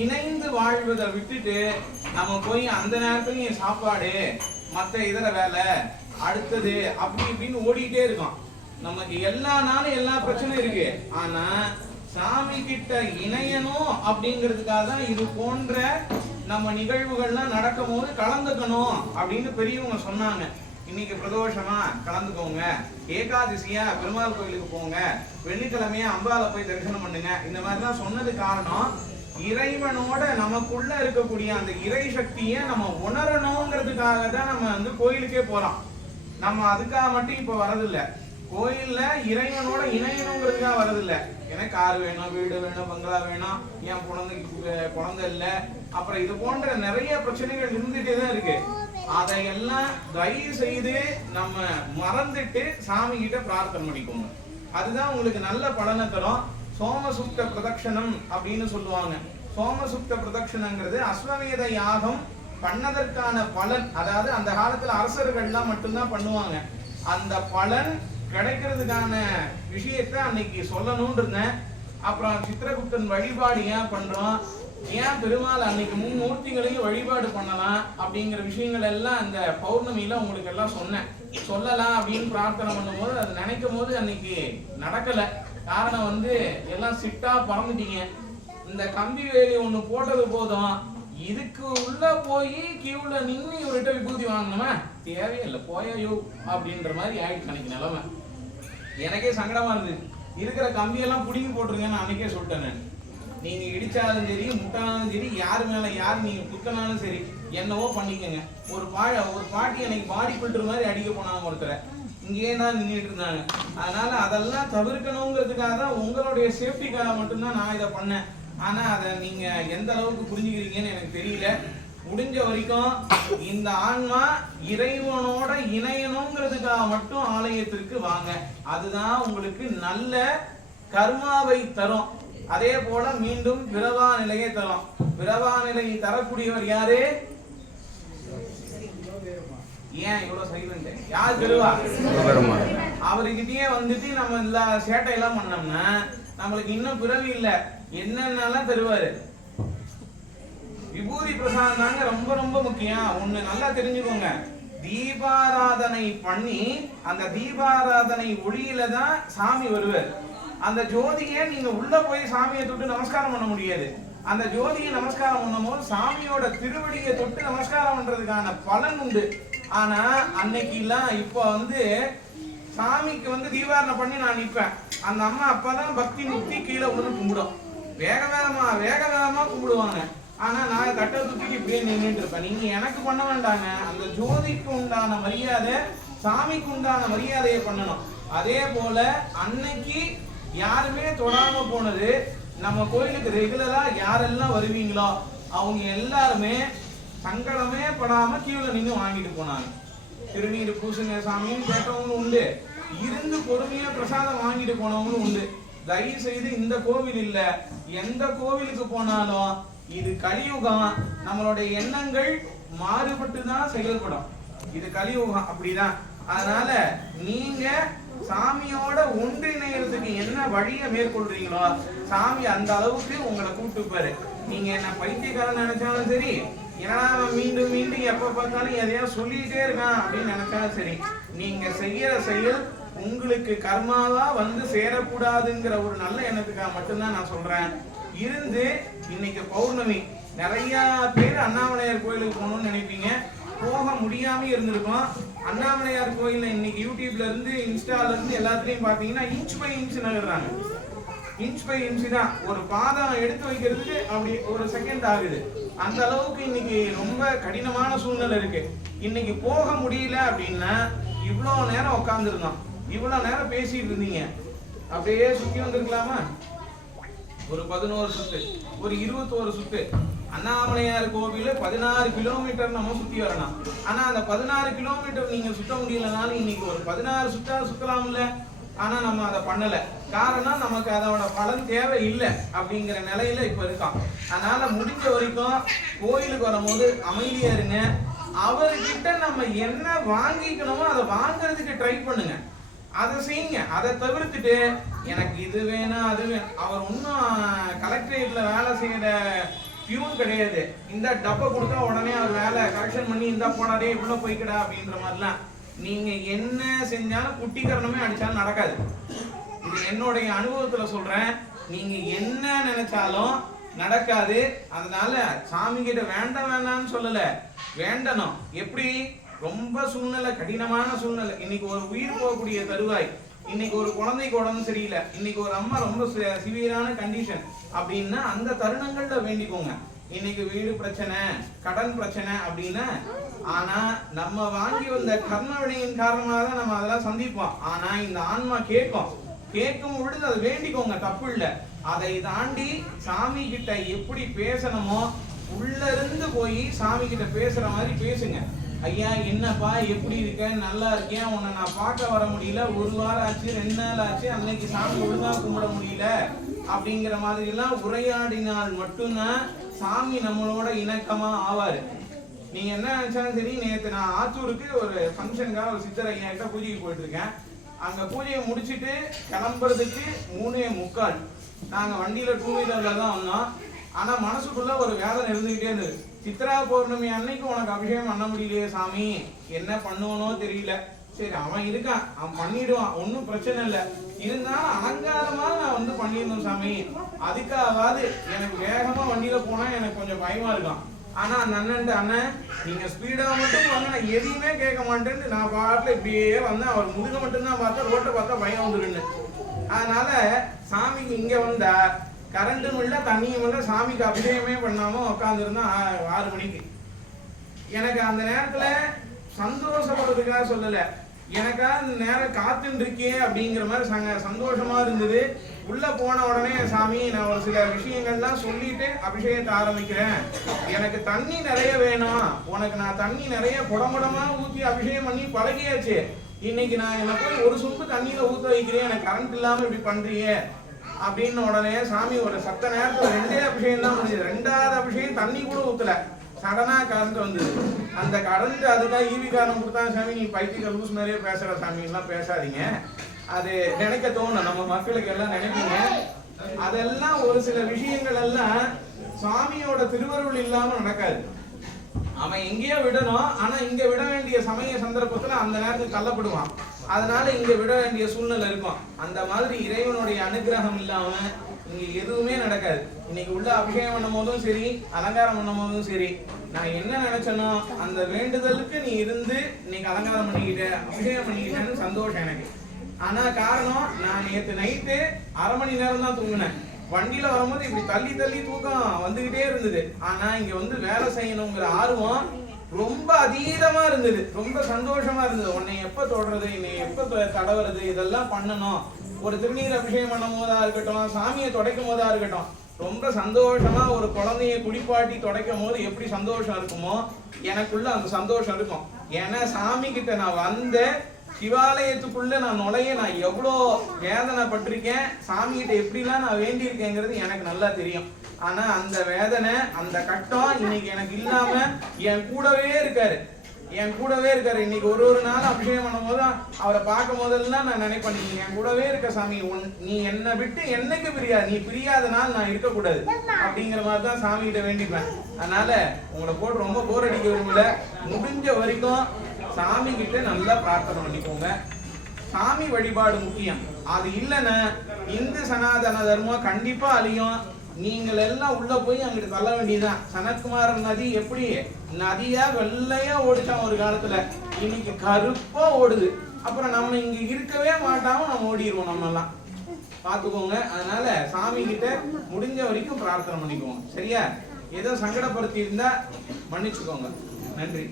இணைந்து வாழ்வதை விட்டுட்டு நம்ம போய் அந்த நேரத்துலயும் சாப்பாடு மற்ற இதர வேலை அடுத்தது அப்படி இப்படின்னு ஓடிக்கிட்டே இருக்கோம் நமக்கு எல்லா நாளும் எல்லா பிரச்சனையும் இருக்கு. ஆனா சாமி கிட்ட இணையணும் அப்படிங்கிறதுக்காக தான் இது போன்ற நம்ம நிகழ்வுகள்லாம் நடக்கும் போது கலந்துக்கணும் அப்படின்னு பெரியவங்க சொன்னாங்க. இன்னைக்கு பிரதோஷமா கலந்துக்கோங்க. ஏகாதசியா பெருமாள் கோயிலுக்கு போங்க. வெள்ளிக்கிழமையா அம்பால போய் தரிசனம் பண்ணுங்க. இந்த மாதிரிலாம் சொன்னது காரணம் இறைவனோட நமக்குள்ள இருக்கக்கூடிய அந்த இறை சக்தியை நம்ம உணரணுங்கிறதுக்காக தான் நம்ம வந்து கோயிலுக்கே போறோம். நம்ம அதுக்காக மட்டும் இப்ப வரதில்ல கோயில்ல இறைவனோட இணையணுங்கிறதுக்காக வரதில்ல எனக்கு கார் வேணும் வீடு வேணும் பங்களா வேணும் என் குழந்தைக்கு குழந்தை இல்ல. அப்புறம் இது போன்ற நிறைய பிரச்சனைகள் இருந்துட்டே தான் இருக்கு. அதையெல்லாம் தயவு செய்து நம்ம மறந்துட்டு சாமி கிட்ட பிரார்த்தனை பண்ணிக்கோங்க. அதுதான் உங்களுக்கு நல்ல பலனை தரும். சோமசுப்த பிரதட்சணம் அப்படின்னு சொல்லுவாங்க. சோமசுப்த பிரதட்சணங்கிறது அஸ்வமேத யாகம் பண்ணதற்கான பலன் அதாவது அந்த காலத்துல அரசர்கள்லாம் மட்டும்தான் பண்ணுவாங்க. அந்த பலன் கிடைக்கிறதுக்கான விஷயத்த அன்னைக்கு சொல்லணும்னு இருந்தேன். அப்புறம் சித்திரகுப்தன் வழிபாடு ஏன் பண்றோம்? ஏன் பெருமாள் அன்னைக்கு மும்மூர்த்திகளையும் வழிபாடு பண்ணலாம் அப்படிங்கிற விஷயங்கள் எல்லாம் அந்த பௌர்ணமியில உங்களுக்கு எல்லாம் சொன்னேன். சொல்லலாம் அப்படின்னு பிரார்த்தனை பண்ணும்போது அது நினைக்கும் போது அன்னைக்கு நடக்கலை. காரணம் வந்து எல்லாம் சிட்டா பறந்துட்டீங்க. இந்த கம்பி வேலி ஒண்ணு போட்டது போதும். இதுக்கு உள்ள போய் கியூல நின்று இவர்கிட்ட விபூதி வாங்கணுமா? தேவையில்லை போயோ அப்படின்ற மாதிரி ஆயிடுச்சு அன்னைக்கு நிலைமை. எனக்கே சங்கடமா இருந்தது. இருக்கிற கம்பியெல்லாம் பிடிங்கி போட்டுருங்கன்னு அன்னைக்கே சொல்லிட்டேன் நான். நீங்க இடிச்சாலும் சரி முட்டானாலும் சரி யார் மேல யார் நீங்க குத்தனாலும் சரி என்னவோ பண்ணிக்கங்க. ஒரு பா ஒரு பாட்டி எனக்கு பாடி பில்டர் மாதிரி அடிக்க போனாங்க ஒருத்தரை. இங்கேயே தான் நின்றுட்டு இருந்தாங்க. அதனால அதெல்லாம் தவிர்க்கணுங்கிறதுக்காக தான் உங்களுடைய சேஃப்டிக்காக மட்டும்தான் நான் இதை பண்ணேன். ஆனால் அதை நீங்க எந்த அளவுக்கு புரிஞ்சுக்கிறீங்கன்னு எனக்கு தெரியல. முடிஞ்ச வரைக்கும் இந்த ஆன்மா இறைவனோட இணையணுங்கிறதுக்காக மட்டும் ஆலயத்திற்கு வாங்க. அதுதான் உங்களுக்கு நல்ல கர்மாவை தரும். அதே போல மீண்டும் பிறவா நிலையை தரும். பிறவா நிலையை தரக்கூடியவர் யாரு? ஏன் இவ்வளவு சைலண்ட் யார் பெறுவா அவர்கிட்டயே வந்துட்டு நம்ம இந்த சேட்டை எல்லாம் பண்ணோம்னா நம்மளுக்கு இன்னும் பிறவி இல்ல. என்னென்னலாம் தருவாரு? விபூதி பிரசாதம் தாங்க ரொம்ப ரொம்ப முக்கியம். ஒண்ணு நல்லா தெரிஞ்சுக்கோங்க. தீபாராதனை பண்ணி அந்த தீபாராதனை ஒளியில தான் சாமி வருவார். அந்த ஜோதியை நீங்க உள்ள போய் சாமியை தொட்டு நமஸ்காரம் பண்ண முடியாது. அந்த ஜோதியை நமஸ்காரம் பண்ணும்போது சாமியோட திருவடியை தொட்டு நமஸ்காரம் பண்றதுக்கான பலன் உண்டு. ஆனா அன்னைக்கு இப்போ வந்து சாமிக்கு வந்து தீபாரணை பண்ணி நான் நிப்பேன். அந்த அம்மா அப்பதான் பக்தி முக்தி கீழே விழுந்து கும்பிடும். வேக வேகமா வேக வேகமா கும்பிடுவாங்க. ஆனா நான் கட்டை தூக்கிட்டு இப்படியே நின்றுட்டு இருப்பேன். நீங்க எனக்கு பண்ண வேண்டாங்க. அந்த ஜோதிக்கு உண்டான மரியாதை சாமிக்கு உண்டான மரியாதையை பண்ணணும். அதே போல அன்னைக்கு யாருமே தொடாம போனது நம்ம கோயிலுக்கு ரெகுலரா யாரெல்லாம் வருவீங்களோ அவங்க எல்லாருமே சங்கடமே படாம கீழே நின்று வாங்கிட்டு போனாங்க. திருநீர் பூசுங்க சாமின்னு கேட்டவங்களும் உண்டு. இருந்து பொறுமையா பிரசாதம் வாங்கிட்டு போனவங்களும் உண்டு. தயவு செய்து இந்த கோவில் இல்ல. எந்த கோவிலுக்கு போனாலும் இது கலியுகம். நம்மளுடைய எண்ணங்கள் மாறுபட்டு தான் செயல்படும். இது கலியுகம் அப்படிதான். அதனால நீங்க சாமியோட ஒன்றிணையறதுக்கு என்ன வழியை மேற்கொள்றீங்களோ சாமி அந்த அளவுக்கு உங்களை கூப்பிட்டுப்பாரு நீங்க என்ன பைத்தியக்காரன் நினைச்சாலும் சரி ஏன்னா அவன் மீண்டும் மீண்டும் எப்போ பார்த்தாலும் எதையா சொல்லிட்டே இருக்கான் அப்படின்னு நினைச்சா சரி. நீங்க செய்யற செயல் உங்களுக்கு கர்மாவா வந்து சேரக்கூடாதுங்கிற ஒரு நல்ல எண்ணத்துக்காக மட்டும்தான் நான் சொல்றேன். இருந்து இன்னைக்கு பௌர்ணமி. நிறைய பேர் அண்ணாமலையார் கோயிலுக்கு போகணும்னு நினைப்பீங்க. போக முடியாம இருந்திருக்கோம். அண்ணாமலையார் கோயில்ல இன்னைக்கு யூடியூப்ல இருந்து இன்ஸ்டால இருந்து எல்லாத்துலயும் பாத்தீங்கன்னா இன்ச் பை இன்ச் நகர்றாங்க. இன்ச் பை இன்ச் தான். ஒரு பாதம் எடுத்து வைக்கிறதுக்கு அப்படி ஒரு செகண்ட் ஆகுது. அந்த அளவுக்கு இன்னைக்கு ரொம்ப கடினமான சூழ்நிலை இருக்கு. இன்னைக்கு போக முடியல அப்படின்னா இவ்வளோ நேரம் உட்காந்துருந்தோம் இவ்வளோ நேரம் பேசிட்டு இருந்தீங்க. அப்படியே சுத்தி வந்திருக்கலாமா? ஒரு பதினோரு சுத்து. ஒரு இருபத்தோரு சுத்து. அண்ணாமலையார் கோவில பதினாறு கிலோமீட்டர் நம்ம சுத்தி வரலாம் ஆனா அந்த பதினாறு கிலோமீட்டர் நீங்க சுத்த முடியலனாலும் இன்னைக்கு ஒரு பதினாறு சுத்தா சுத்தலாம்ல. ஆனால் நம்ம அதை பண்ணலை. காரணம் நமக்கு அதோட பலன் தேவை இல்லை அப்படிங்கிற நிலையில இப்போ இருக்கோம் அதனால முடிஞ்ச வரைக்கும் கோயிலுக்கு வரும்போது அமைதியா இருங்க. அவர்கிட்ட நம்ம என்ன வாங்கிக்கணுமோ அதை வாங்குறதுக்கு ட்ரை பண்ணுங்க. அதை செய்யுங்க. அதை தவிர்த்துட்டு எனக்கு இது வேணும் அது வேணும் அவர் இன்னும் கலெக்டரேட்ல வேலை செய்யற பியூன் கிடையாது. இந்த டப்பை கொடுத்தா உடனே அவர் வேலை கரெக்ஷன் பண்ணி இந்த போடாடே இவ்வளோ போய்க்கடா அப்படின்ற மாதிரிலாம் நீங்க என்ன செஞ்சாலும் குட்டிக்கரணமே அடிச்சாலும் நடக்காது. இது என்னுடைய அனுபவத்துல சொல்றேன். நீங்க என்ன நினைச்சாலும் நடக்காது. அதனால சாமி கிட்ட வேண்டாம் வேண்டாம்னு சொல்லல. வேண்டணும். எப்படி? ரொம்ப சூழ்நிலை கடினமான சூழ்நிலை. இன்னைக்கு ஒரு உயிர் போகக்கூடிய தருவாய். இன்னைக்கு ஒரு குழந்தைக்கு உடம்பு சரியில்லை. இன்னைக்கு ஒரு அம்மா ரொம்ப சிவியரான கண்டிஷன் அப்படின்னா அந்த தருணங்கள்ல வேண்டிக்கோங்க. இன்னைக்கு வீடு பிரச்சனை கடன் பிரச்சனை அப்படின்னா ஆனா நம்ம வாங்கி வந்த கர்ம வினையின் காரணமாக தான் நம்ம அதெல்லாம் சந்திப்போம். ஆனா இந்த ஆன்மா கேட்கும். கேட்கும் பொழுது அதை வேண்டிக்கோங்க தப்பு இல்ல. அதை தாண்டி சாமி கிட்ட எப்படி பேசணுமோ உள்ள இருந்து போய் சாமி கிட்ட பேசுற மாதிரி பேசுங்க. ஐயா என்னப்பா எப்படி இருக்க? நல்லா இருக்கேன். உன்னை நான் பார்க்க வர முடியல. ஒரு வாரம் ஆச்சு ரெண்டு நாள் ஆச்சு. அன்னைக்கு சாமி ஒழுங்கா கும்பிட முடியல. அப்படிங்கிற மாதிரி எல்லாம் உரையாடினால் மட்டும்தான் சாமி நம்மளோட இணக்கமா ஆவார். நீங்க என்ன நினைச்சாலும் சரி நேற்று நான் ஆத்தூருக்கு ஒரு ஃபங்க்ஷனுக்காக ஒரு சித்தர் ஐயா கிட்ட பூஜைக்கு போயிட்டு இருக்கேன் அங்க பூஜையை முடிச்சுட்டு கிளம்புறதுக்கு மூணே முக்கால். நாங்க வண்டியில டூ வீலர்ல தான் வந்தோம். ஆனா மனசுக்குள்ள ஒரு வேதனை இருந்துகிட்டே இருந்தது. சித்ரா பௌர்ணமி அன்னைக்கு உனக்கு அபிஷேகம் பண்ண முடியலையே சாமி? என்ன பண்ணுவனோ தெரியல. சரி அவன் இருக்கான். அவன் பண்ணிடுவான். ஒன்றும் பிரச்சனை இல்லை. இருந்தாலும் அலங்காரமாக நான் வந்து பண்ணியிருந்தோம் சாமி. அதுக்காவது எனக்கு வேகமாக வண்டியில் போனால் எனக்கு கொஞ்சம் பயமாக இருக்கும். ஆனால் அந்த அண்ணன் அண்ணன் நீங்கள் ஸ்பீடாக மட்டும் வந்து நான் எதையுமே கேட்க மாட்டேன்னு நான் பாட்டில் இப்படியே வந்தேன். அவர் முதுக மட்டும்தான் பார்த்தா ரோட்டை பார்த்தா பயம் வந்துருன்னு. அதனால சாமிக்கு இங்கே வந்தா கரண்ட்டும் இல்லை தண்ணியும் இல்லை சாமிக்கு அபிஷேகமே பண்ணாமல் உட்காந்துருந்தா ஆறு மணிக்கு. எனக்கு அந்த நேரத்தில் சந்தோஷப்படுறதுக்காக சொல்லலை. எனக்கா இந்த நேரம் காத்துன்னு இருக்கே அப்படிங்கிற மாதிரி சங்க சந்தோஷமா இருந்தது. உள்ளே போன உடனே சாமி நான் ஒரு சில விஷயங்கள்லாம் சொல்லிட்டு அபிஷேகத்தை ஆரம்பிக்கிறேன். எனக்கு தண்ணி நிறைய வேணும். உனக்கு நான் தண்ணி நிறைய குடமுடமாக ஊற்றி அபிஷேகம் பண்ணி பழகியாச்சு. இன்னைக்கு நான் என்ன போய் ஒரு சொம்பு தண்ணியில ஊத்த வைக்கிறேன். எனக்கு கரண்ட் இல்லாம இப்படி பண்றியே. அப்படின்னு உடனே சாமி ஒரு சத்த நேரத்தில் ரெண்டே அபிஷேகம் தான் முடிஞ்சது. ரெண்டாவது அபிஷேகம் தண்ணி கூட ஊத்தல. சடனா கரண்ட் வந்தது. அந்த கடந்து அதுக்காக ஈவி காரணம் கொடுத்தாங்க சாமி. நீ பைத்திய லூஸ் மாதிரியே பேசுற சாமி. எல்லாம் பேசாதீங்க. அது நினைக்க தோணும். நம்ம மக்களுக்கு எல்லாம் நினைப்பீங்க. அதெல்லாம் ஒரு சில விஷயங்கள் எல்லாம் சாமியோட திருவருள் இல்லாம நடக்காது. அவன் எங்கேயோ விடணும். ஆனா இங்க விட வேண்டிய சமய சந்தர்ப்பத்துல அந்த நேரத்துக்கு தள்ளப்படுவான். அதனால இங்க விட வேண்டிய சூழ்நிலை இருக்கும். அந்த மாதிரி இறைவனுடைய அனுகிரகம் இல்லாம இங்க எதுவுமே நடக்காது. இன்னைக்கு உள்ள அபிஷேகம் பண்ணும் போதும் சரி அலங்காரம் பண்ணும் போதும் சரி நான் என்ன நினைச்சனோ அந்த வேண்டுதலுக்கு நீ இருந்து இன்னைக்கு அலங்காரம் பண்ணிக்கிட்ட அபிஷேகம் பண்ணிக்கிட்டேன்னு சந்தோஷம் எனக்கு. ஆனா காரணம் நான் நேற்று நைட்டு அரை மணி நேரம் தான் தூங்கினேன். வண்டியில வரும்போது இப்படி தள்ளி தள்ளி தூக்கம் வந்துகிட்டே இருந்தது. ஆனா இங்க வந்து வேலை செய்யணுங்கிற ஆர்வம் ரொம்ப அதீதமா இருந்தது. ரொம்ப சந்தோஷமா இருந்தது. உன்னை எப்ப தொடுறது என்னை எப்ப தடவுறது இதெல்லாம் பண்ணணும். ஒரு திருநீர் அபிஷேகம் பண்ணும் போதா இருக்கட்டும் சாமியை துடைக்கும் போதா இருக்கட்டும் ரொம்ப சந்தோஷமா ஒரு குழந்தைய குடிப்பாட்டி துடைக்கும் போது எப்படி சந்தோஷம் இருக்குமோ எனக்குள்ள அந்த சந்தோஷம் இருக்கும். ஏன்னா சாமி கிட்ட நான் வந்தேன். சிவாலயத்துக்குள்ள நான் நுழைய நான் எவ்வளோ வேதனை பட்டிருக்கேன் சாமிகிட்ட எப்படிலாம் நான் வேண்டியிருக்கேங்கிறது எனக்கு நல்லா தெரியும். ஆனா அந்த வேதனை அந்த கட்டம் இன்னைக்கு எனக்கு இல்லாம என் கூடவே இருக்காரு. என் கூடவே இருக்காரு. இன்னைக்கு ஒரு ஒரு நாள் அபிஷேகம் பண்ணும்போது அவரை பார்க்கும் போதெல்லாம் நான் நினைப்பேன் நீ என் கூடவே இருக்க சாமி உன் நீ என்னை விட்டு என்னைக்கு பிரியாது நீ பிரியாத நாள் நான் இருக்கக்கூடாது. அப்படிங்கிற மாதிரி தான் சாமி கிட்ட வேண்டிப்பேன். அதனால உங்களை போட்டு ரொம்ப போர் அடிக்க விரும்பல. முடிஞ்ச வரைக்கும் சாமி கிட்ட நல்லா பிரார்த்தனை பண்ணிக்கோங்க. சாமி வழிபாடு முக்கியம். அது இல்லைன்னா இந்து சனாதன தர்மம் கண்டிப்பா அழியும். நீங்கள் எல்லாம் உள்ள போய் அங்கிட்டு தள்ள வேண்டியதுதான். சனத்குமாரன் நதி எப்படி? நதியா வெள்ளையா ஓடிச்சான் ஒரு காலத்துல. இன்னைக்கு கருப்பா ஓடுது. அப்புறம் நம்ம இங்க இருக்கவே மாட்டாம நம்ம ஓடிடுவோம் நம்ம எல்லாம் பாத்துக்கோங்க அதனால சாமி கிட்ட முடிஞ்ச வரைக்கும் பிரார்த்தனை பண்ணிக்குவோம். சரியா? ஏதோ சங்கடப்படுத்தி இருந்தா மன்னிச்சுக்கோங்க. நன்றி.